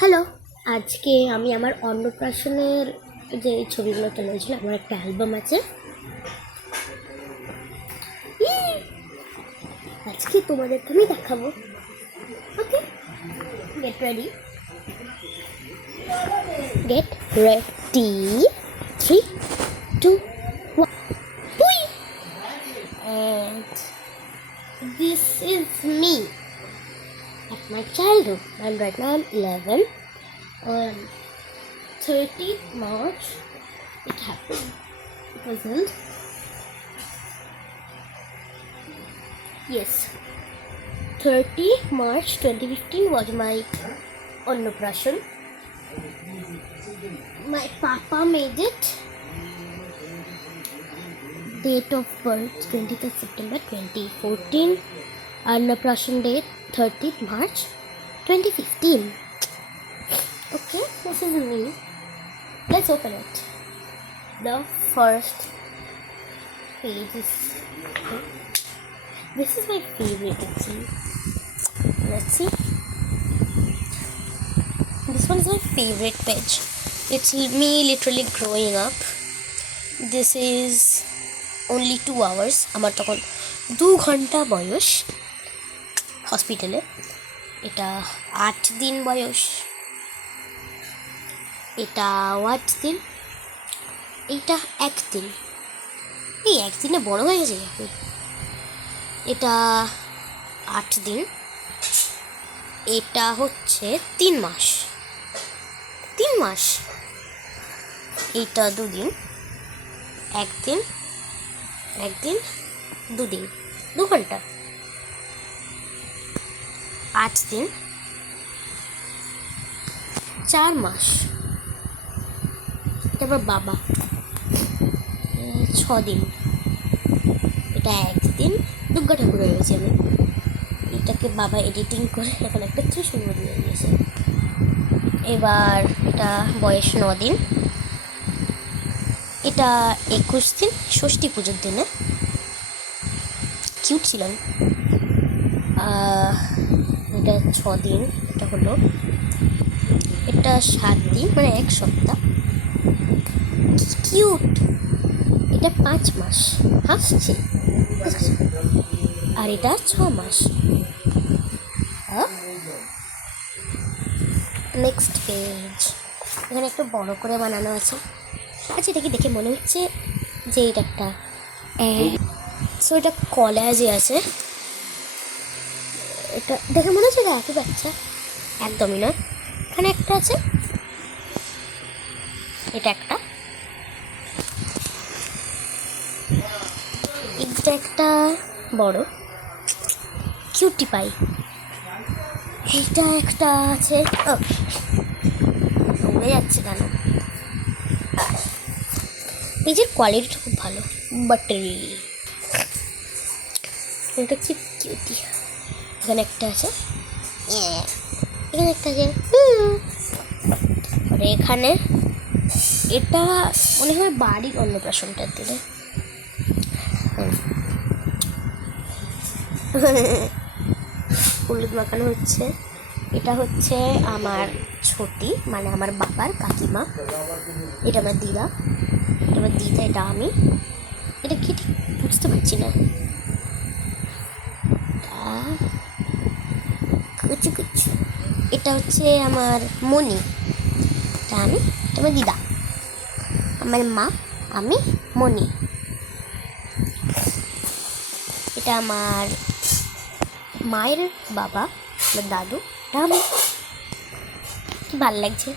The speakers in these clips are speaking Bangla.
হ্যালো, আজকে আমি আমার অন্নপ্রাশনের যে ছবিগুলো তুলেছিলাম, আমার একটা অ্যালবাম আছে। আজকে তোমাদেরকে আমি দেখাবো। ওকে, get ready, get ready, 3, 2, 1. And this is me at my childhood. And right now I'm 11. On 30th March it happened. It was held. Yes, 30 March 2015 was my Annaprashan. My papa made it. Date of birth 20th September 2014. Annaprashan date 30th March 2015. Okay, this is me. Let's open it. The first page is... This is my favorite actually. Let's see. This one is my favorite page. It's me literally growing up. This is only 2 hours. আমার তখন 2 ঘন্টা বয়স হসপিটালে। এটা 8 দিন বয়স। এটা 8 দিন। এটা 1 দিন। এই 1 দিনে বড় হয়ে গেছে। এটা 8 দিন। এটা হচ্ছে 3 মাস। 3 মাস। এটা 2 দিন। 1 দিন, 1 দিন, 2 দিন, 2 ঘন্টা। 8 দিন, 4 মাস। এটা আমার বাবা। 6 দিন। এটা 1 দিন। দুর্গা ঠাকুর হয়ে গেছে আমি। এটাকে বাবা এডিটিং করে এখন একটা ত্রিশূল দিয়ে দিয়েছে। এবার এটা বয়স 9 দিন। এটা 21 দিন, ষষ্ঠী পুজোর দিনে। কিউট ছিলাম। এটা 6 দিন। এটা হলো, এটা 7 দিন, মানে 1 সপ্তাহ। কিউট। এটা 5 মাস। হাসছে। আর এটা 6 মাস। Next page. এখানে একটু বড় করে বানানো আছে। আচ্ছা, এটাকে দেখে মনে হচ্ছে যে এটা একটা সো এটা কলেজে আছে। এটা দেখে মনে হচ্ছে এটা একই বাচ্চা। একদমই নয়। এখানে একটা আছে। এটা একটা। এটা একটা বড় কিউটি পাই। এটা একটা আছে। উড়ে যাচ্ছে কেন? পেজের কোয়ালিটিটা খুব ভালো। বাটারি। এটা কি কিউটি। এখানে একটা আছে। এখানে একটা আছে। আর এখানে এটা মনে হয় বাড়ির অন্নপ্রাশনটার দিনে। হলুদ মাখানো হচ্ছে। এটা হচ্ছে আমার ছোটি, মানে আমার বাবার কাকিমা। এটা আমার দিদা। এটা আমার দিদা। এটা আমি। এটা কি ঠিক বুঝতে পারছি না। কুচু কুচু। এটা হচ্ছে আমার মনি। এটা আমি। এটা আমার দিদা। আমার মা, আমি, মনি। এটা আমার মায়ের বাবা, আমার দাদু। এটা আমি। কি ভালো লাগছে।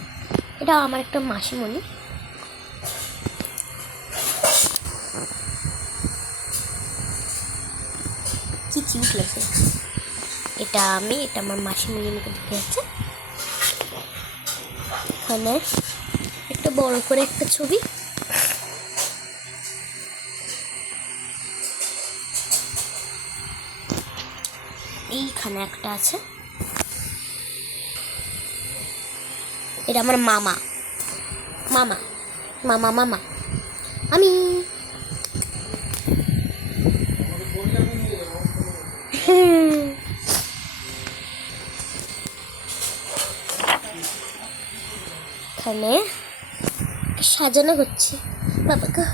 এটা আমার একটা মাসিমণি। কি কিউট লাগছে। এটা আমি। এটা আমার মাসিমণি আমাকে দেখে যাচ্ছে। এখানে একটা বড় করে একটা ছবি। এইখানে একটা আছে। এটা আমার মামা। মামা, মামা, মামা, আমি। এখানে সাজানো হচ্ছে। বাবা গো,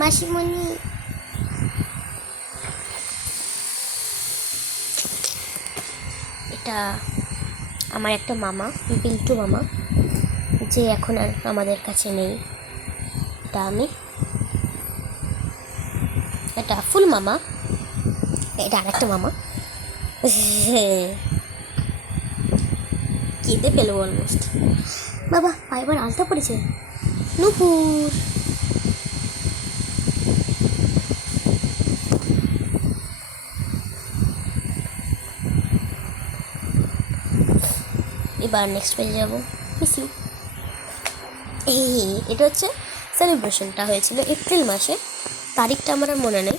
মাসিমণি এটা আমার একটা মামা, বিল্টু মামা, যে এখন আর আমাদের কাছে নেই। এটা আমি, এটা ফুল মামা, এটা আর একটা মামা। কেঁদে পেলো অলমোস্ট। বাবা পাইবার আলতা পড়েছে। নুপুর এবার নেক্সট পেজে যাবো। Miss you. এটা হচ্ছে সেলিব্রেশনটা হয়েছিল এপ্রিল মাসে, তারিখটা আমার আর মনে নেই।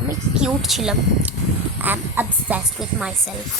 আমি কিউট ছিলাম। I am obsessed with my self.